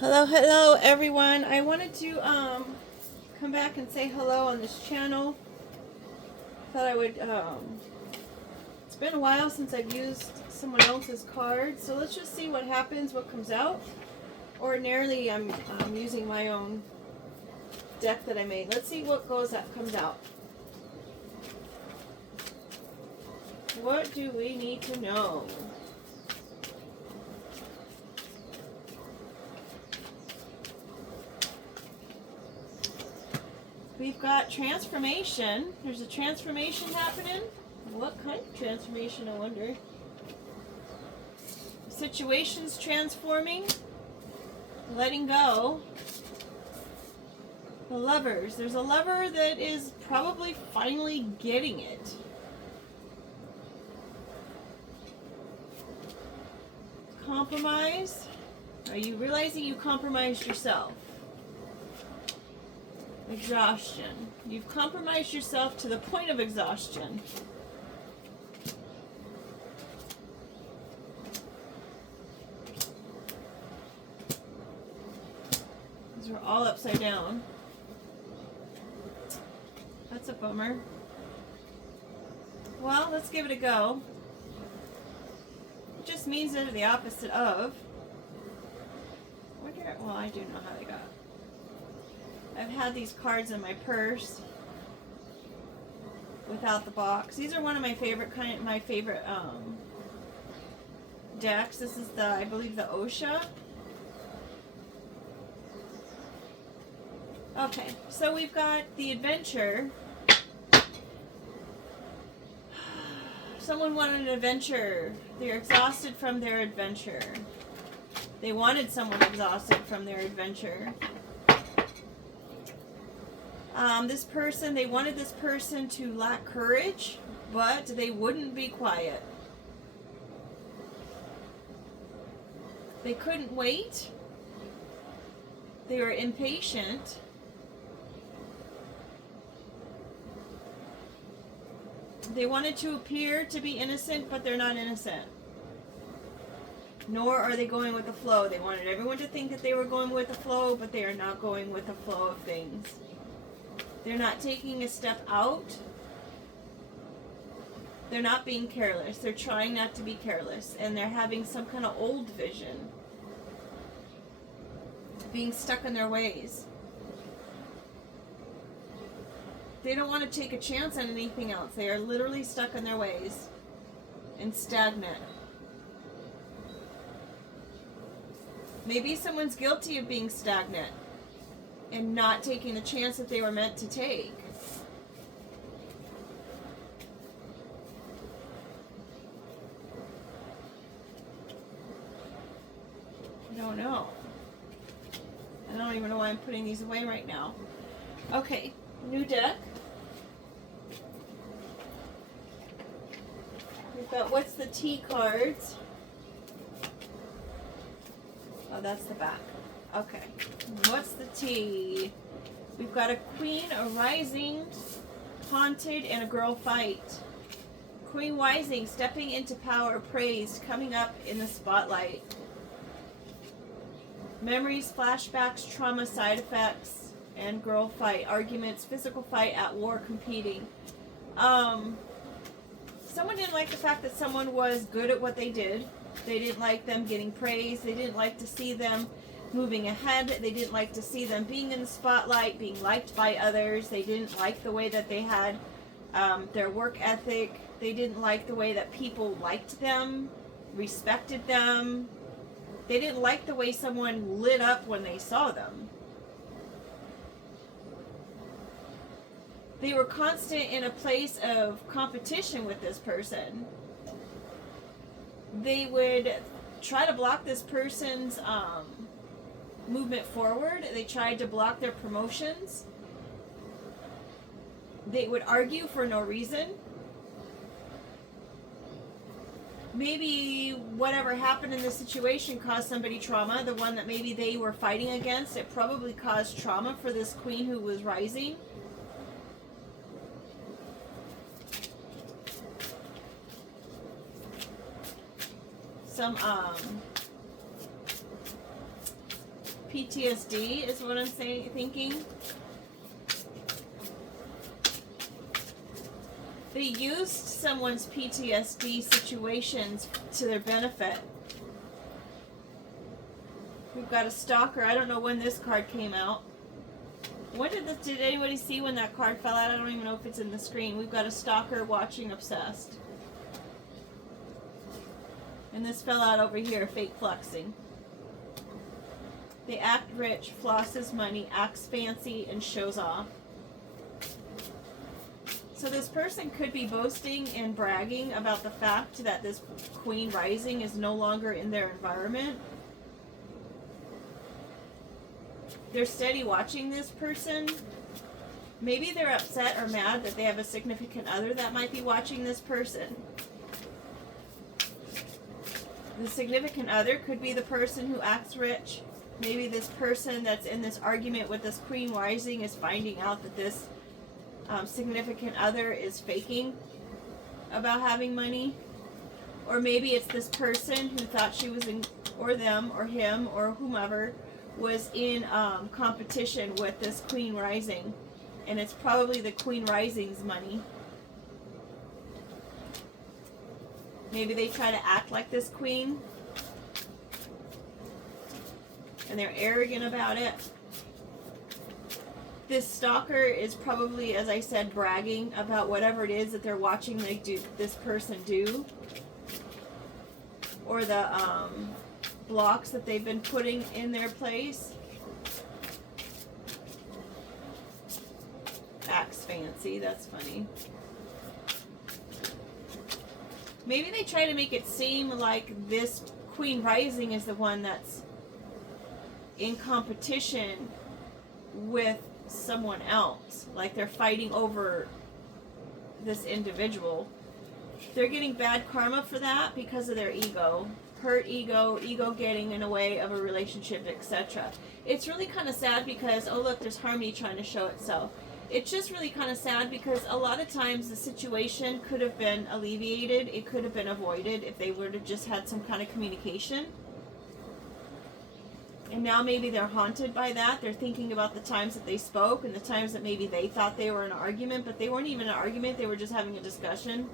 Hello everyone. I wanted to come back and say hello on this channel. Thought I would it's been a while since I've used someone else's card, so let's just see what happens, what comes out. Ordinarily I'm using my own deck that I made. Let's see what comes out. What do we need to know? We've got transformation. There's a transformation happening. What kind of transformation, I wonder? Situations transforming. Letting go. The lovers. There's a lover that is probably finally getting it. Compromise. Are you realizing you compromised yourself? Exhaustion. You've compromised yourself to the point of exhaustion. These are all upside down. That's a bummer. Well, let's give it a go. It just means they're the opposite of. Well, I do know how they got. I've had these cards in my purse without the box. These are one of my favorite decks. This is the, I believe, the OSHA. Okay, so we've got the adventure. Someone wanted an adventure. They're exhausted from their adventure. They wanted someone exhausted from their adventure. They wanted this person to lack courage, but they wouldn't be quiet. They couldn't wait. They were impatient. They wanted to appear to be innocent, but they're not innocent. Nor are they going with the flow. They wanted everyone to think that they were going with the flow, but they are not going with the flow of things. They're not taking a step out. They're not being careless. They're trying not to be careless. And they're having some kind of old vision. Being stuck in their ways. They don't want to take a chance on anything else. They are literally stuck in their ways. And stagnant. Maybe someone's guilty of being stagnant. And not taking the chance that they were meant to take. I don't know. I don't even know why I'm putting these away right now. Okay, new deck. We've got what's the T cards. Oh, that's the back. Okay, what's the T? We've got a queen, a rising, haunted, and a girl fight. Queen rising, stepping into power, praised, coming up in the spotlight. Memories, flashbacks, trauma, side effects, and girl fight. Arguments, physical fight, at war, competing. Someone didn't like the fact that someone was good at what they did. They didn't like them getting praised. They didn't like to see them moving ahead. They didn't like to see them being in the spotlight, being liked by others. They didn't like the way that they had their work ethic. They didn't like the way that people liked them, respected them. They didn't like the way someone lit up when they saw them. They were constant in a place of competition with this person. They would try to block this person's movement forward. They tried to block their promotions. They would argue for no reason. Maybe whatever happened in the situation caused somebody trauma. The one that maybe they were fighting against, it probably caused trauma for this queen who was rising. Some PTSD is what I'm thinking. They used someone's PTSD situations to their benefit. We've got a stalker. I don't know when this card came out. When did anybody see when that card fell out? I don't even know if it's in the screen. We've got a stalker watching obsessed. And this fell out over here, fake flexing. They act rich, flosses money, acts fancy, and shows off. So this person could be boasting and bragging about the fact that this Queen Rising is no longer in their environment. They're steady watching this person. Maybe they're upset or mad that they have a significant other that might be watching this person. The significant other could be the person who acts rich. Maybe this person that's in this argument with this Queen Rising is finding out that this significant other is faking about having money. Or maybe it's this person who thought she was in, or them, or him, or whomever, was in competition with this Queen Rising. And it's probably the Queen Rising's money. Maybe they try to act like this queen. And they're arrogant about it. This stalker is probably, as I said, bragging about whatever it is that they're watching this person do. Or the blocks that they've been putting in their place. Acts fancy, that's funny. Maybe they try to make it seem like this Queen Rising is the one that's in competition with someone else. Like they're fighting over this individual. They're getting bad karma for that because of their ego. Hurt ego, ego getting in the way of a relationship, etc. It's really kind of sad because, oh look, there's harmony trying to show itself. It's just really kind of sad because a lot of times the situation could have been alleviated. It could have been avoided if they would have just had some kind of communication. And now maybe they're haunted by that. They're thinking about the times that they spoke and the times that maybe they thought they were in an argument, but they weren't even in an argument. They were just having a discussion.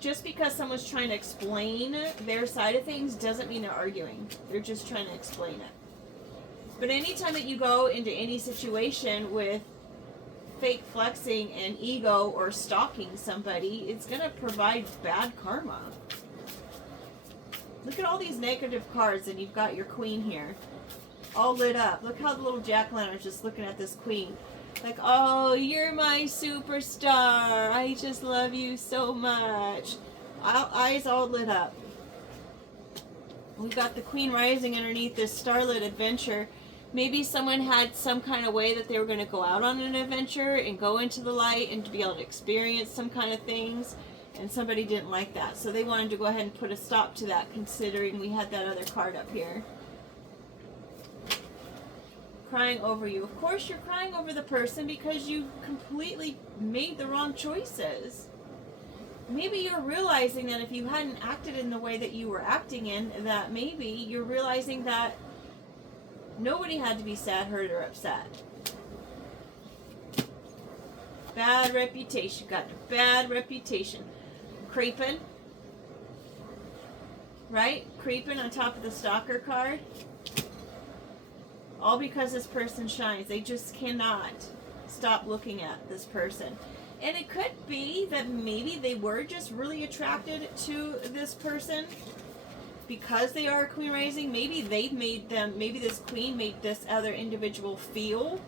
Just because someone's trying to explain their side of things doesn't mean they're arguing. They're just trying to explain it. But anytime that you go into any situation with fake flexing and ego or stalking somebody, it's going to provide bad karma. Look at all these negative cards, and you've got your queen here. All lit up. Look how the little jack-o'-lantern's just looking at this queen. Like, oh, you're my superstar. I just love you so much. Eyes all lit up. We've got the Queen Rising underneath this starlit adventure. Maybe someone had some kind of way that they were going to go out on an adventure and go into the light and to be able to experience some kind of things. And somebody didn't like that. So they wanted to go ahead and put a stop to that, considering we had that other card up here. Crying over you. Of course you're crying over the person because you completely made the wrong choices. Maybe you're realizing that if you hadn't acted in the way that you were acting in, that maybe you're realizing that nobody had to be sad, hurt, or upset. Bad reputation. Got a bad reputation. Creeping. Right? Creeping on top of the stalker card. All because this person shines. They just cannot stop looking at this person. And it could be that maybe they were just really attracted to this person because they are a Queen Rising. Maybe they made them, maybe this queen made this other individual feel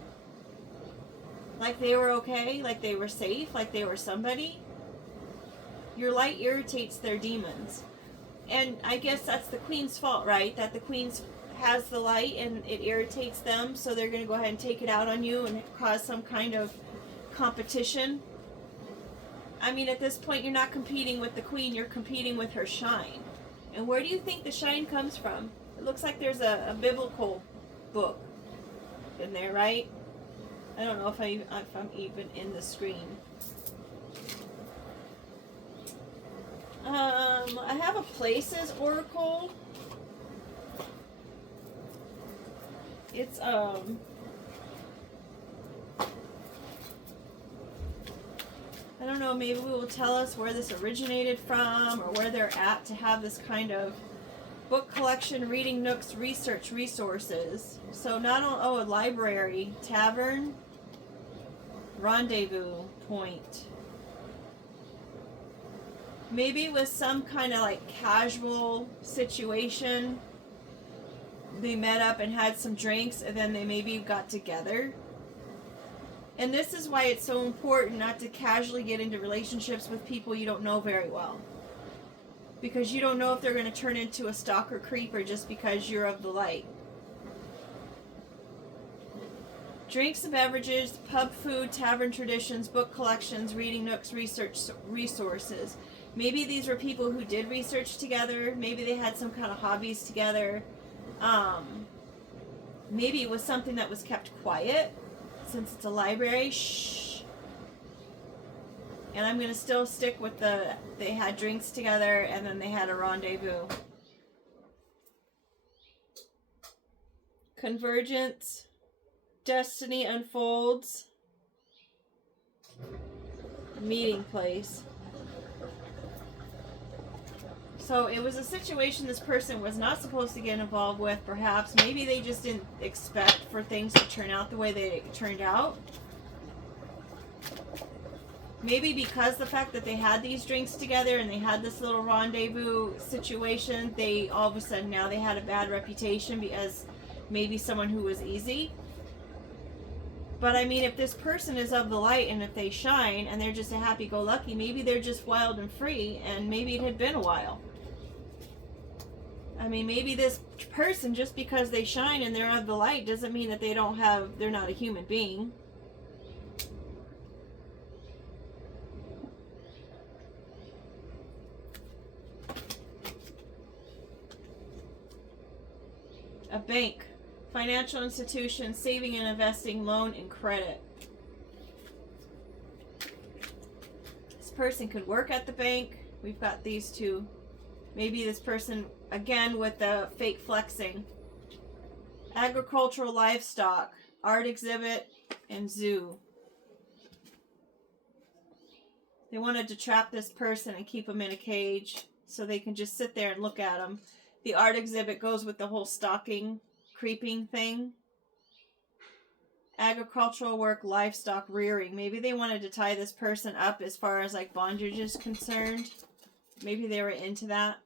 like they were okay, like they were safe, like they were somebody. Your light irritates their demons. And I guess that's the queen's fault, right? That the queen's has the light and it irritates them, so they're going to go ahead and take it out on you and cause some kind of competition. I mean, at this point, you're not competing with the queen, you're competing with her shine. And where do you think the shine comes from? It looks like there's a biblical book in there, right? I don't know if I'm even in the screen. I have a Places Oracle. It's, I don't know, maybe it will tell us where this originated from or where they're at to have this kind of book collection, reading nooks, research resources. So not only, a library, tavern, rendezvous point. Maybe with some kind of like casual situation, they met up and had some drinks and then they maybe got together. And this is why it's so important not to casually get into relationships with people you don't know very well. Because you don't know if they're going to turn into a stalker creeper just because you're of the light. Drinks and beverages, pub food, tavern traditions, book collections, reading nooks, research resources. Maybe these were people who did research together. Maybe they had some kind of hobbies together. Maybe it was something that was kept quiet. Since it's a library, shh. And I'm going to still stick with they had drinks together and then they had a rendezvous. Convergence. Destiny unfolds. Meeting place. So it was a situation this person was not supposed to get involved with, perhaps. Maybe they just didn't expect for things to turn out the way they turned out. Maybe because the fact that they had these drinks together and they had this little rendezvous situation, they all of a sudden now they had a bad reputation because maybe someone who was easy. But I mean, if this person is of the light and if they shine and they're just a happy-go-lucky, maybe they're just wild and free and maybe it had been a while. I mean, maybe this person, just because they shine and they're of the light, doesn't mean that they're not a human being. A bank, financial institution, saving and investing, loan and credit. This person could work at the bank. We've got these two. Maybe this person, again, with the fake flexing. Agricultural, livestock, art exhibit, and zoo. They wanted to trap this person and keep them in a cage so they can just sit there and look at them. The art exhibit goes with the whole stalking, creeping thing. Agricultural work, livestock, rearing. Maybe they wanted to tie this person up as far as like bondage is concerned. Maybe they were into that.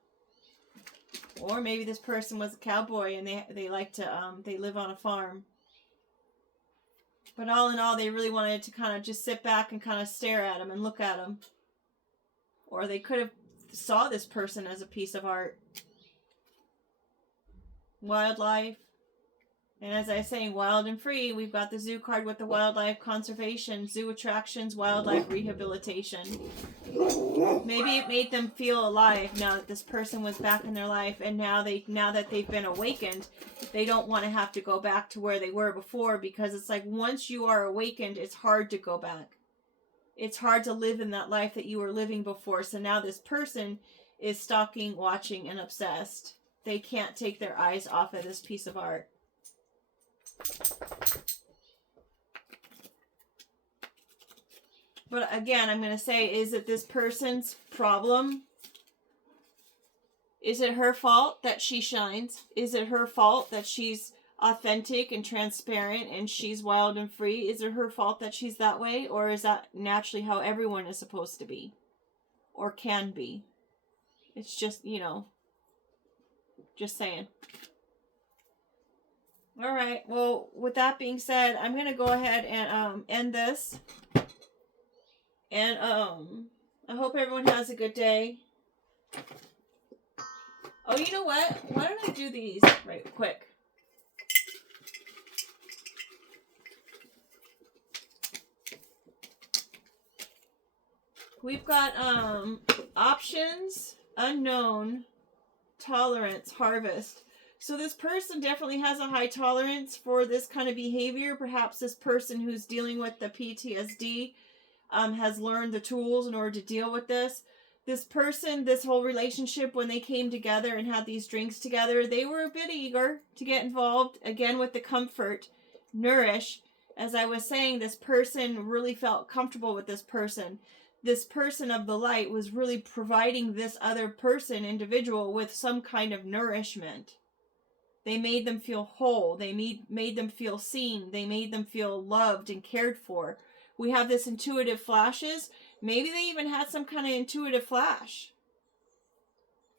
Or maybe this person was a cowboy and they like to, they live on a farm. But all in all, they really wanted to kind of just sit back and kind of stare at him and look at him. Or they could have saw this person as a piece of art. Wildlife. And as I was saying, wild and free, we've got the zoo card with the wildlife conservation, zoo attractions, wildlife rehabilitation. Maybe it made them feel alive now that this person was back in their life, and now that they've been awakened, they don't want to have to go back to where they were before, because it's like once you are awakened, it's hard to go back. It's hard to live in that life that you were living before. So now this person is stalking, watching, and obsessed. They can't take their eyes off of this piece of art. But again, I'm going to say, is it this person's problem? Is it her fault that she shines? Is it her fault that she's authentic and transparent and she's wild and free? Is it her fault that she's that way? Or is that naturally how everyone is supposed to be? Or can be? It's just, just saying. All right. Well, with that being said, I'm going to go ahead and end this. And I hope everyone has a good day. Oh, you know what? Why don't I do these right quick? We've got options, unknown, tolerance, harvest. So this person definitely has a high tolerance for this kind of behavior. Perhaps this person who's dealing with the PTSD has learned the tools in order to deal with this. This person, this whole relationship, when they came together and had these drinks together, they were a bit eager to get involved. Again, with the comfort, nourish. As I was saying, this person really felt comfortable with this person. This person of the light was really providing this other person, individual, with some kind of nourishment. They made them feel whole. They made them feel seen. They made them feel loved and cared for. We have this intuitive flashes. Maybe they even had some kind of intuitive flash.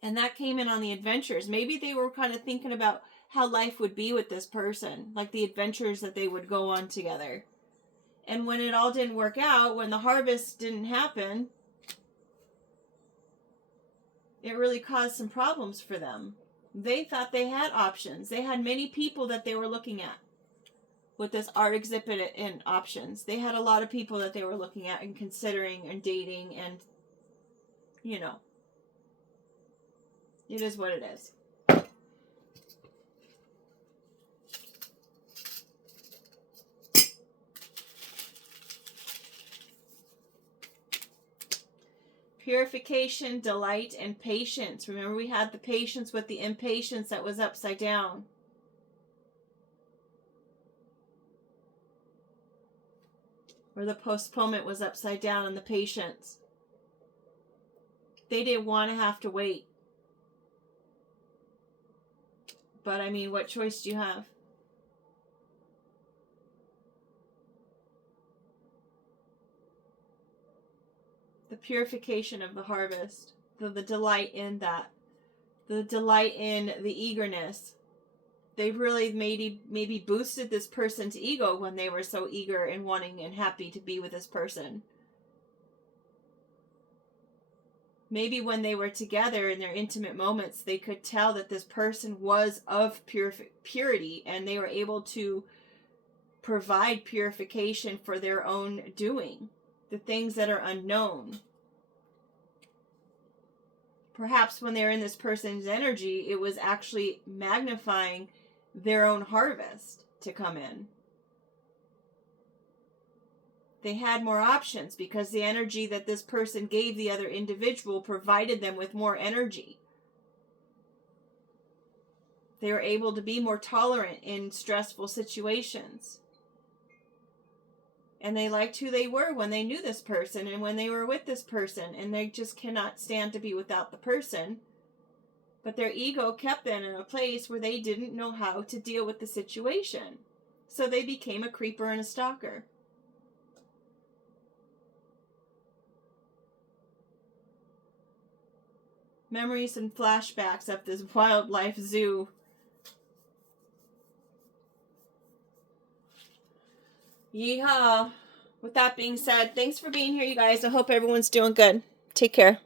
And that came in on the adventures. Maybe they were kind of thinking about how life would be with this person, like the adventures that they would go on together. And when it all didn't work out, when the harvest didn't happen, it really caused some problems for them. They thought they had options. They had many people that they were looking at with this art exhibit and options. They had a lot of people that they were looking at and considering and dating, and, you know, it is what it is. Purification, delight, and patience. Remember, we had the patience with the impatience that was upside down. Where the postponement was upside down and the patience. They didn't want to have to wait. But, I mean, what choice do you have? The purification of the harvest. The delight in that. The delight in the eagerness. They really maybe boosted this person's ego when they were so eager and wanting and happy to be with this person. Maybe when they were together in their intimate moments, they could tell that this person was of purity, and they were able to provide purification for their own doing. The things that are unknown. Perhaps when they're in this person's energy, it was actually magnifying their own harvest to come in. They had more options because the energy that this person gave the other individual provided them with more energy. They were able to be more tolerant in stressful situations. And they liked who they were when they knew this person and when they were with this person. And they just cannot stand to be without the person. But their ego kept them in a place where they didn't know how to deal with the situation. So they became a creeper and a stalker. Memories and flashbacks of this wildlife zoo. Yeehaw. With that being said, thanks for being here, you guys. I hope everyone's doing good. Take care.